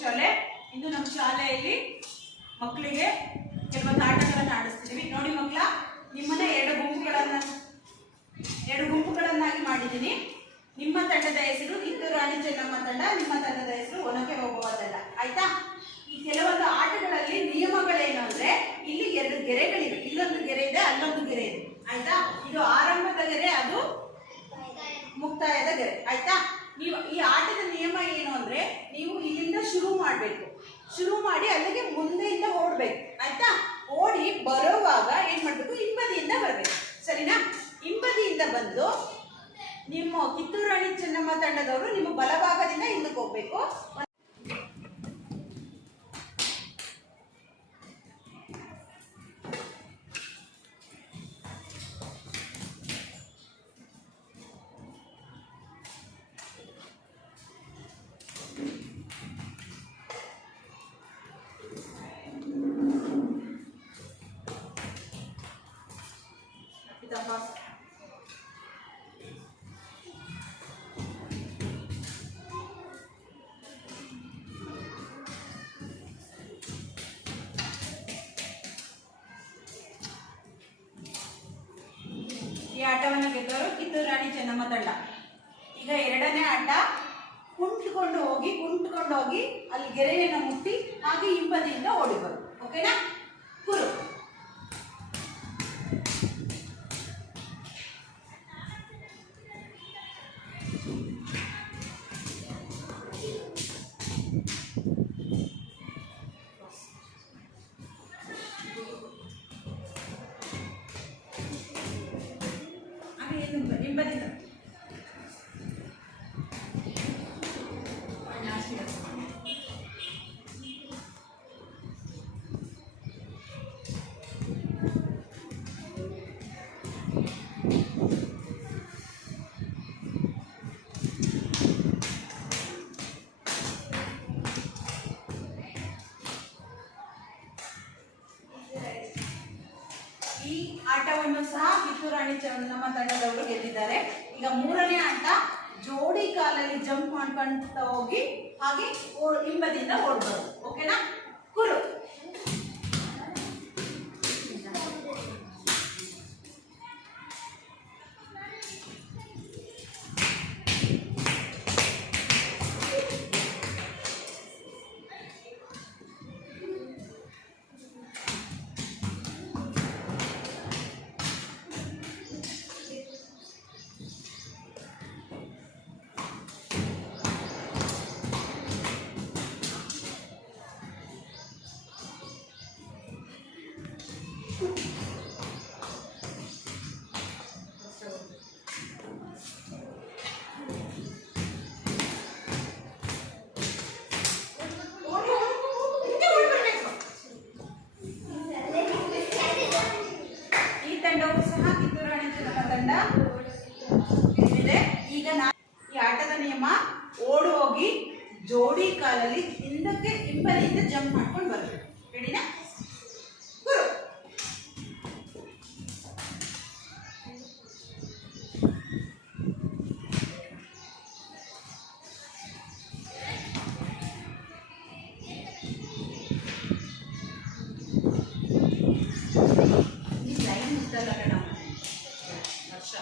ಶಾಲೆ. ಇಂದು ನಮ್ಮ ಶಾಲೆಯಲ್ಲಿ ಮಕ್ಕಳಿಗೆ ಕೆಲವೊಂದು ಆಟಗಳನ್ನು ಆಡಿಸ್ತಿದ್ದೀವಿ. ನೋಡಿ ಮಕ್ಕಳ, ನಿಮ್ಮನ್ನ ಎರಡು ಗುಂಪುಗಳನ್ನಾಗಿ ಮಾಡಿದ್ದೀನಿ. ನಿಮ್ಮ ತಂಡದ ಹೆಸರು ಕಿತ್ತೂರು ರಾಣಿ ಚೆನ್ನಮ್ಮ ತಂಡ, ನಿಮ್ಮ ತಂಡದ ಹೆಸರು ಒನಕೆ ಓಬವ್ವ ತಂಡ. ಆಯ್ತಾ? ಈ ಕೆಲವೊಂದು ಆಟಗಳಲ್ಲಿ ನಿಯಮಗಳೇನು ಅಂದ್ರೆ, ಇಲ್ಲಿ 2 ಗೆರೆಗಳಿವೆ. ಇಲ್ಲೊಂದು ಗೆರೆ ಇದೆ, ಅಲ್ಲೊಂದು ಗೆರೆ ಇದೆ. ಆಯ್ತಾ? ಇದು ಆರಂಭದ ಗೆರೆ, ಅದು ಮುಕ್ತಾಯದ ಗೆರೆ. ಆಯ್ತಾ? ನೀವು ಈ ಆಟದ ನಿಯಮ ಏನು ಅಂದ್ರೆ, ನೀವು ಇಲ್ಲಿಂದ ಶುರು ಮಾಡಬೇಕು. ಶುರು ಮಾಡಿ ಅಲ್ಲಿಗೆ ಮುಂದೆಯಿಂದ ಓಡಬೇಕು. ಆಯ್ತಾ? ಓಡಿ ಬರೋವಾಗ ಏನ್ ಮಾಡ್ಬೇಕು, ಹಿಂಬದಿಯಿಂದ ಬರಬೇಕು. ಸರಿನಾ? ಹಿಂಬದಿಯಿಂದ ಬಂದು ನಿಮ್ಮ ಕಿತ್ತೂರು ರಾಣಿ ಚೆನ್ನಮ್ಮ ತಂಡದವರು ನಿಮ್ಮ ಬಲಭಾಗದಿಂದ ಹಿಂದಕ್ಕೆ ಹೋಗ್ಬೇಕು. ಈ ಆಟವನ್ನು ಗೆದ್ದವರು ಕಿತ್ತೂರು ರಾಣಿ ಚೆನ್ನಮ್ಮ ತಂಡ. ಈಗ ಎರಡನೇ ಆಟ, ಕುಂಟ್ಕೊಂಡು ಹೋಗಿ ಅಲ್ಲಿ ಗೆರೆಯನ್ನು ಮುಟ್ಟಿ ಹಾಗೆ ಹಿಂಬದಿಯಿಂದ ಓಡಿ ಬರು. ಓಕೆನಾ? ಕುರು. ಹಿಂಬದಿಯಿಂದ ಈ ಆಟವನ್ನು ಸಹ ಕಿತ್ತೂರು ರಾಣಿ ಚೆನ್ನಮ್ಮ ತಂಡದವರು ಗೆದ್ದಿದ್ದಾರೆ. ಈಗ ಮೂರನೇ ಆಟ, ಜೋಡಿ ಕಾಲಲ್ಲಿ ಜಂಪ್ ಮಾಡ್ಕೊಂತ ಹೋಗಿ ಹಾಗೆ ಹಿಂಬದಿಯಿಂದ ಓಡ್ಬಾರ್ದು. ಓಕೆನಾ? ಕುರು. ಈಗ ಈ ಆಟದ ನಿಯಮ, ಓಡಿ ಹೋಗಿ ಜೋಡಿ ಕಾಲಲ್ಲಿ ಹಿಂದಕ್ಕೆ ಹಿಂಬದಿಯಿಂದ ಜಂಪ್ ಮಾಡ್ಕೊಂಡು ಬರಬೇಕು. ರೆಡಿನಾ? ಗುರು. ಈ ಲೈನ್ ಮುಟ್ಟಲ್ಲ ಕಣ ವರ್ಷ.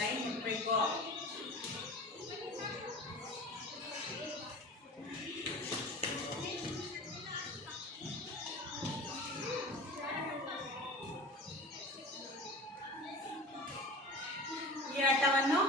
ಲೈನ್ ಮುಟ್ಟಬೇಕು. ಈ ಆಟವನ್ನು